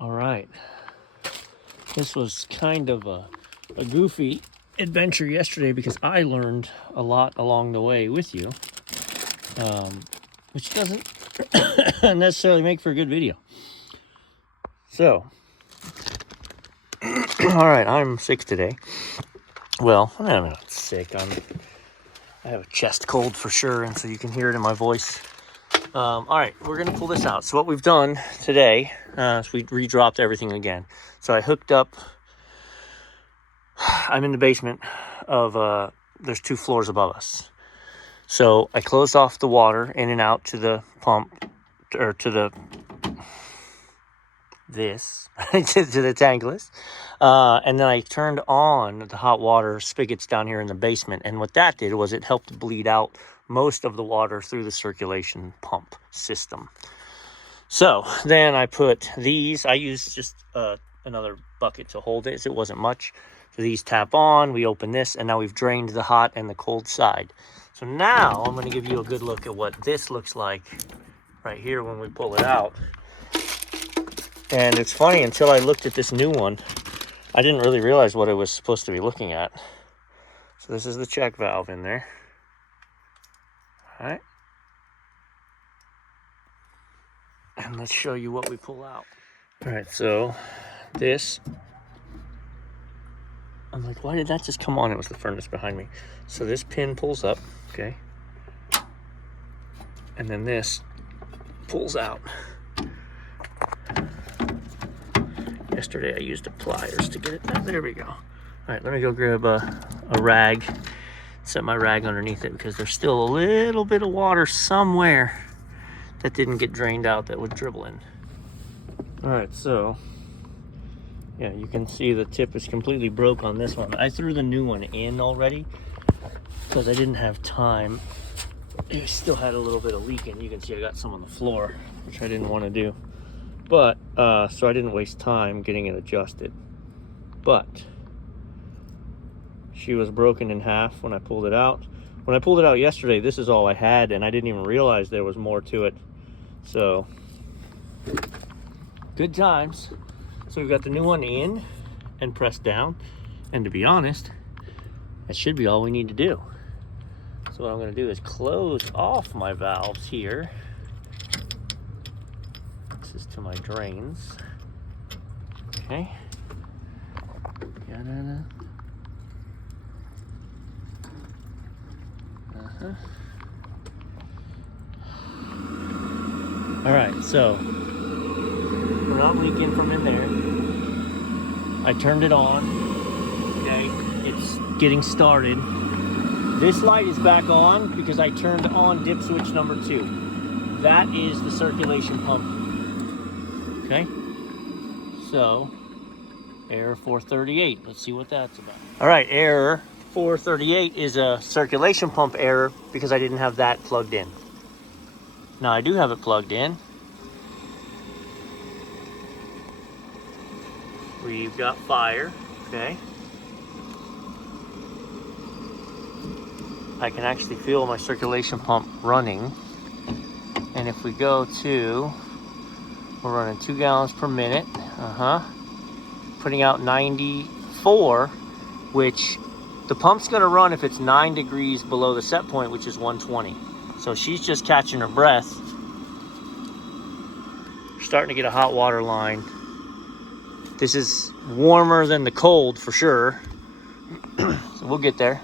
All right. This was kind of a goofy adventure yesterday because I learned a lot along the way with you, which doesn't necessarily make for a good video. So, all right, I'm sick today. Well, I'm not sick. I have a chest cold for sure, and so you can hear it in my voice. All right, we're gonna pull this out. So what we've done today is we re-dropped everything again. So I hooked up. I'm in the basement of. There's 2 floors above us. So I closed off the water in and out to the pump, or to the to the tankless, and then I turned on the hot water spigots down here in the basement. And what that did was it helped bleed out most of the water through the circulation pump system. So then I put these. I used just another bucket to hold it, so it wasn't much. So these tap on. We open this, and now we've drained the hot and the cold side. So now I'm going to give you a good look at what this looks like right here when we pull it out. And it's funny, until I looked at this new one, I didn't really realize what I was supposed to be looking at. So this is the check valve in there. All right. And let's show you what we pull out. All right, so this, I'm like, why did that just come on? It was the furnace behind me. So this pin pulls up, okay? And then this pulls out. Yesterday I used the pliers to get it down. There we go. All right, let me go grab a rag, set my rag underneath it, because there's still a little bit of water somewhere that didn't get drained out that would dribble in. All right, so yeah, you can see the tip is completely broke on this one. I threw the new one in already because I didn't have time. It still had a little bit of leaking. You can see I got some on the floor, which I didn't want to do. But, so I didn't waste time getting it adjusted. But she was broken in half when I pulled it out. When I pulled it out yesterday, this is all I had, and I didn't even realize there was more to it. So, good times. So we've got the new one in and pressed down. And to be honest, that should be all we need to do. So what I'm going to do is close off my valves here. This is to my drains. Okay. All right, so we're not leaking from in there. I turned it on. Okay, it's getting started. This light is back on because I turned on dip switch number 2. That is the circulation pump. Okay, so error 438. Let's see what that's about. All right, error 438 is a circulation pump error because I didn't have that plugged in. Now I do have it plugged in. We've got fire, okay. I can actually feel my circulation pump running. And if we go to, we're running 2 gallons per minute, putting out 94, which the pump's gonna run if it's 9 degrees below the set point, which is 120. So she's just catching her breath. We're starting to get a hot water line. This is warmer than the cold for sure. So we'll get there.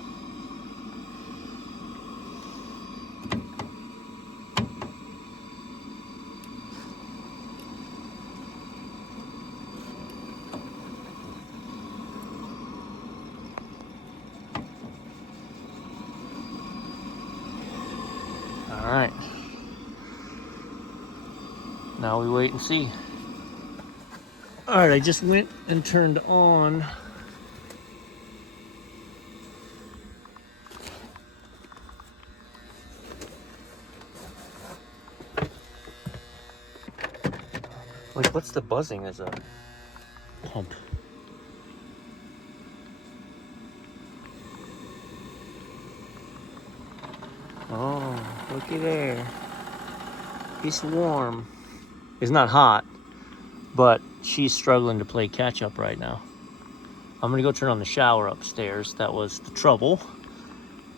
All right. Now we wait and see. All right, I just went and turned on like, what's the buzzing as a pump? Oh, looky there. It's warm. It's not hot, but she's struggling to play catch up right now. I'm gonna go turn on the shower upstairs. That was the trouble.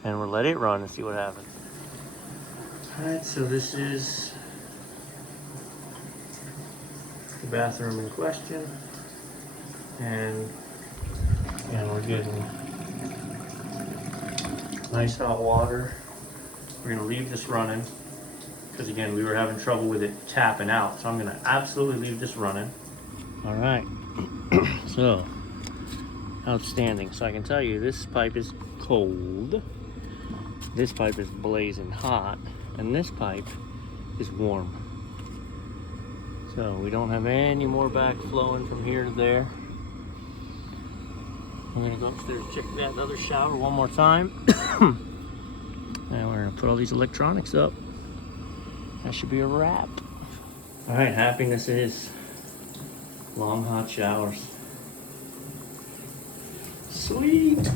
And we'll let it run and see what happens. All right, so this is the bathroom in question. And we're getting nice hot water. We're gonna leave this running because again, we were having trouble with it tapping out. So I'm gonna absolutely leave this running. All right, so outstanding. So I can tell you this pipe is cold. This pipe is blazing hot, and this pipe is warm. So we don't have any more back flowing from here to there. I'm gonna go upstairs and check that other shower one more time. And we're gonna put all these electronics up. That should be a wrap. All right, happiness is long hot showers. Sweet.